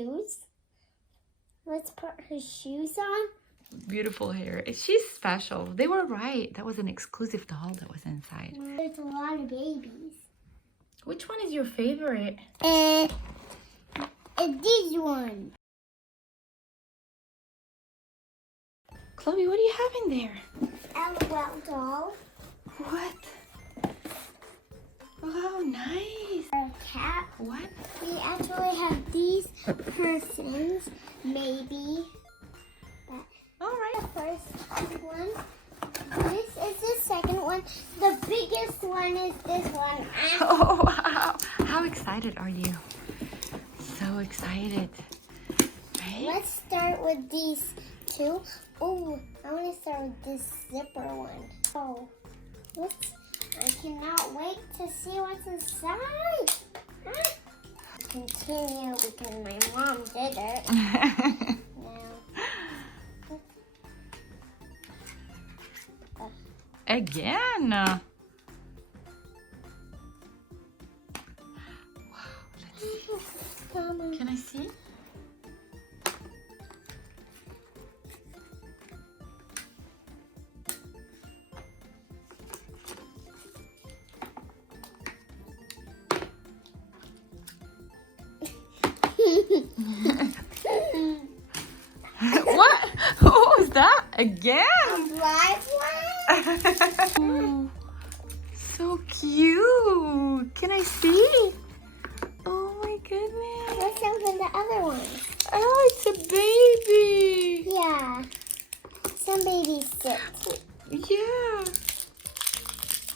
shoes. Let's put her shoes on. Beautiful hair. She's special. They were right. That was an exclusive doll that was inside. There's a lot of babies. Which one is your favorite? This one. Chloe, what do you have in there? L.O.L doll. What? Oh, nice. A cat. What? We actually have these persons, maybe. All right. The first one. This is the second one. The biggest one is this one. Oh, wow. How excited are you? So excited. Right? Let's start with these two. Oh, I want to start with this zipper one. Oh, I cannot wait to see what's inside. Continue because my mom did it. Again. Wow. Let's see. Can I see? What? What was that? Again? Live one? Oh, so cute. Can I see? Oh my goodness. Let's open the other one. Oh, it's a baby. Yeah. Some babies sit. Yeah.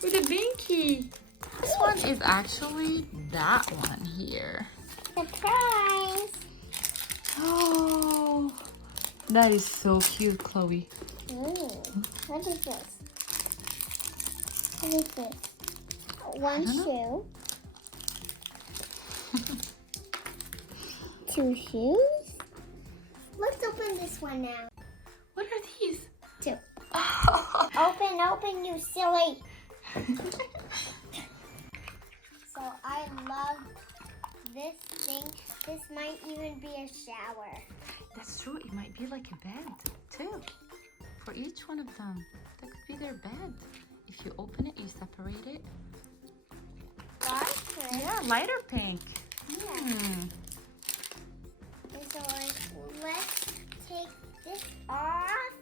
With a binky. This one is actually that one here. Surprise! Oh, that is so cute, Chloe. What is this? What is this? One shoe. Two shoes. Let's open this one now. What are these? Two. Oh. Open, you silly. So I love this thing. This might even be a shower. That's true. It might be like a bed, too. For each one of them. That could be their bed. If you open it, you separate it. Darker. Yeah, lighter pink. Yeah. And so let's take this off.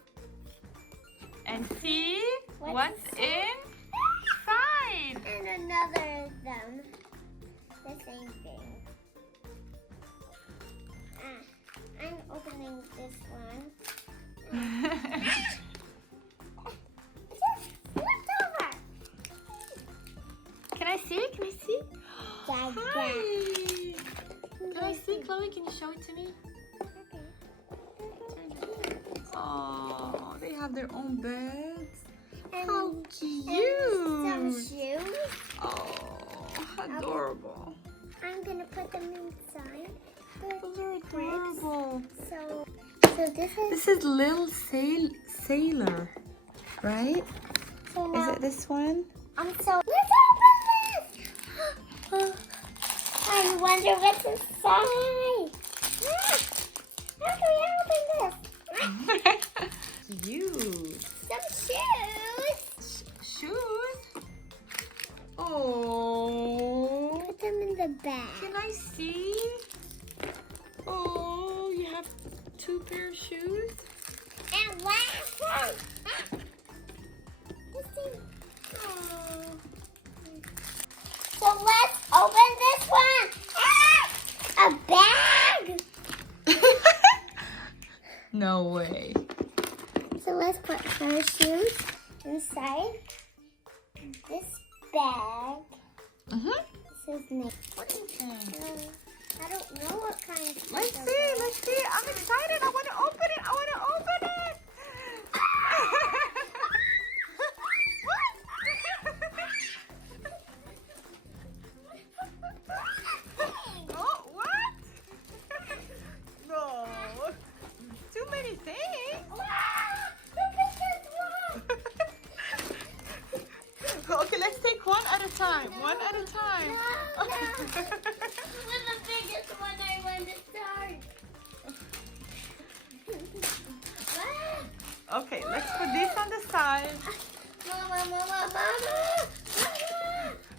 And see What's inside. And another of them. The same thing. I'm opening this one. Flipped over. Can I see? Can I see? Dad, Hi. Can I see, Chloe? Can you show it to me? Oh, they have their own beds. How cute. And some shoes. Oh, adorable. I'm gonna put them inside. Those are adorable. So this is L.O.L Sailor, right? So Is now it this one? let's open this. I wonder what's inside. How can we open this? Cute. Some shoes. Shoes? Oh. Put them in the bag. Can I see? Oh, you have two pair of shoes? And last one. Let's see. Oh. So let's open this one. A bag. No way. So let's put her shoes inside this bag. This is nice. I don't know what kind of Let's see. I'm excited. I want to open it. Oh, what? No. Too many things. Okay, let's take one at a time. One at a time. No. With the biggest one I want to start. Okay, let's put this on the side. Mama, mama, mama!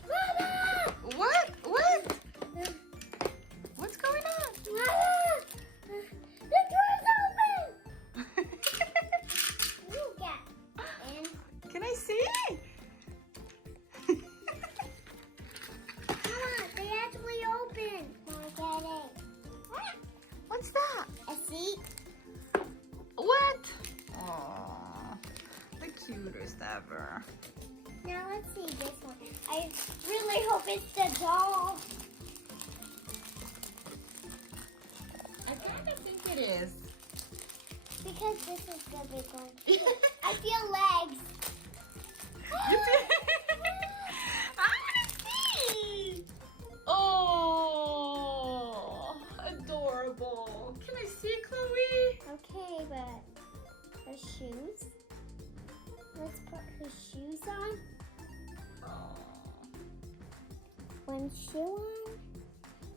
Mama! What? What? What's going on? Mama! The door's open! You get in. Can I see? Mama, they actually open. Mama, get it. What's that? A seat? What? Aww, the cutest ever. Now let's see this one. I really hope it's the doll. I kind of think it is. Because this is the big one. I feel legs. You feel? I want to see. Oh, adorable. Can I see, Chloe? Okay, but her shoes. Let's put her shoes on. Oh. One shoe on.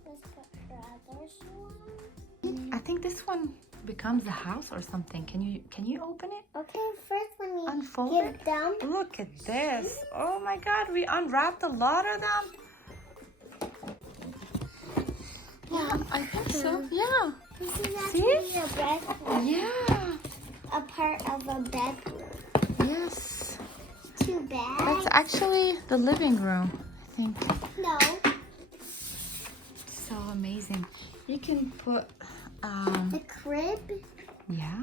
Let's put her other shoe on. I think this one becomes a house or something. Can you open it? Okay, first let me Unfold give it? them. Look at this. Oh my God, we unwrapped a lot of them. Yeah, I think so. Yeah. This is actually a bedroom. Yeah. A part of a bedroom. Yes. Too bad. That's actually the living room, I think. No. So amazing. You can put, The crib. yeah,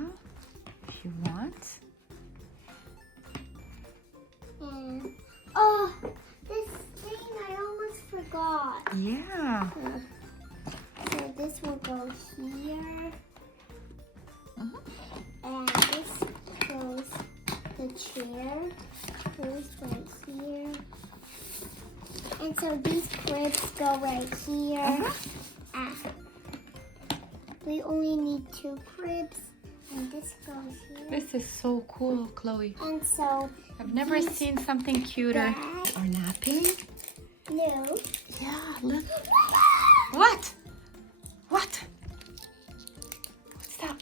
if you want. And oh, this thing I almost forgot. Yeah. So this will go here. And this goes, the chair goes right here. And so these cribs go right here. We only need 2 cribs. And this goes here. This is so cool, Chloe. And so I've never seen something cuter. That- Or napping? no. Yeah, look. What? What? What's that?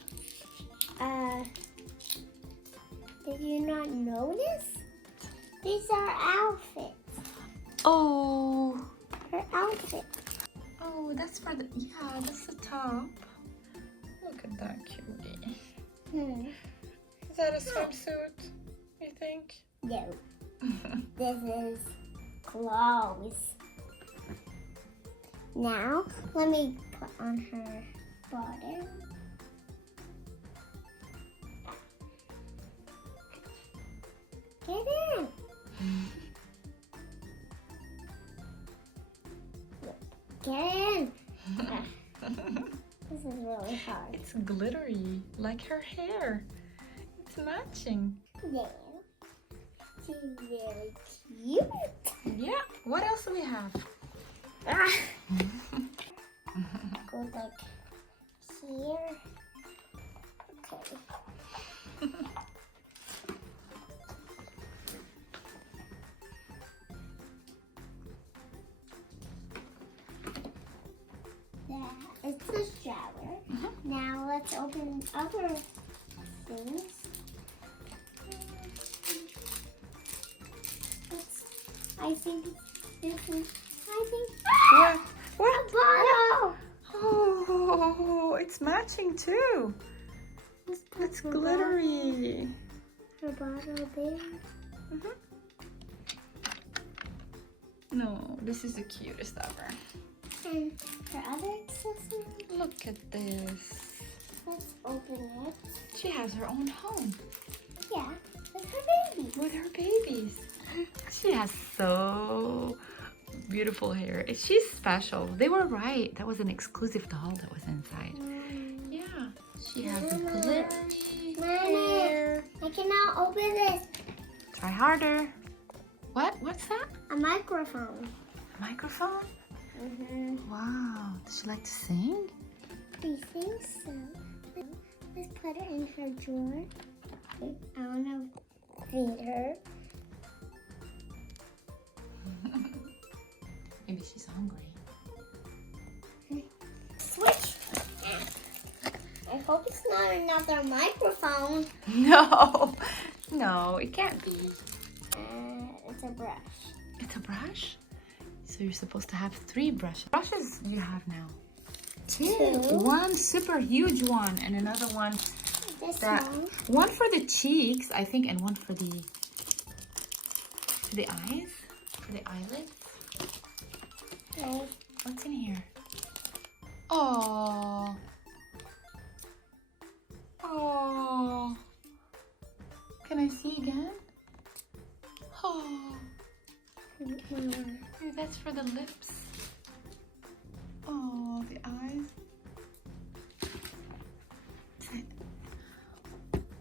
Did you not notice? These are outfits. Oh. Her outfit. Oh, that's for the, yeah, that's the top. Look at that cutie. Is that a swimsuit, you think? No. This is clothes. Now, let me put on her bottom. Get in. Get in. This is really hard. It's glittery, like her hair. It's matching. Yeah. She's very cute. Yeah. What else do we have? Ah. Go like here. Okay. That is the shower. Now let's open other things. I think this is. What? A What? bottle. Oh, it's matching too. It's glittery. Her bottle there. No, this is the cutest ever. And her other accessories. Look at this. Let's open it. She has her own home Yeah, with her baby. with her babies. She has so beautiful hair. She's special. They were right. That was an exclusive doll that was inside. Yeah. She has a Mama. glittery Mama. hair. I cannot open this. Try harder. What? What's that? A microphone. Microphone? Wow. Does she like to sing? I think so. Let's put it in her drawer. I want to feed her. Maybe she's hungry. Switch. I hope it's not another microphone. No, no, it can't be. It's a brush. It's a brush? So you're supposed to have 3 brushes. Brushes you have now. 2. One super huge one and another one. This one. One for the cheeks, I think, and one for the eyes, for the eyelids. Okay. What's in here? Oh. Oh. Can I see again? Oh. Maybe that's for the lips. Oh, the eyes.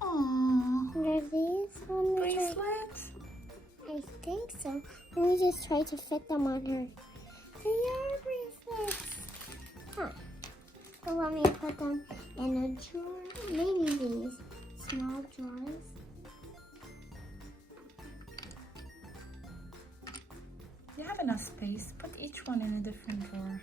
Oh. Are these on the Bracelets? I think so. Let me just try to fit them on her. They are bracelets. Huh. So let me put them in a drawer. Maybe these small drawers. You have enough space. Put each one in a different drawer.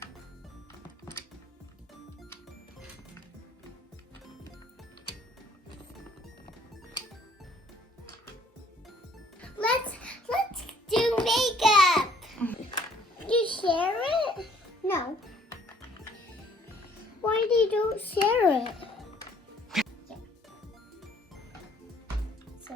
Let's do makeup. You share it? No. Why do you don't share it? So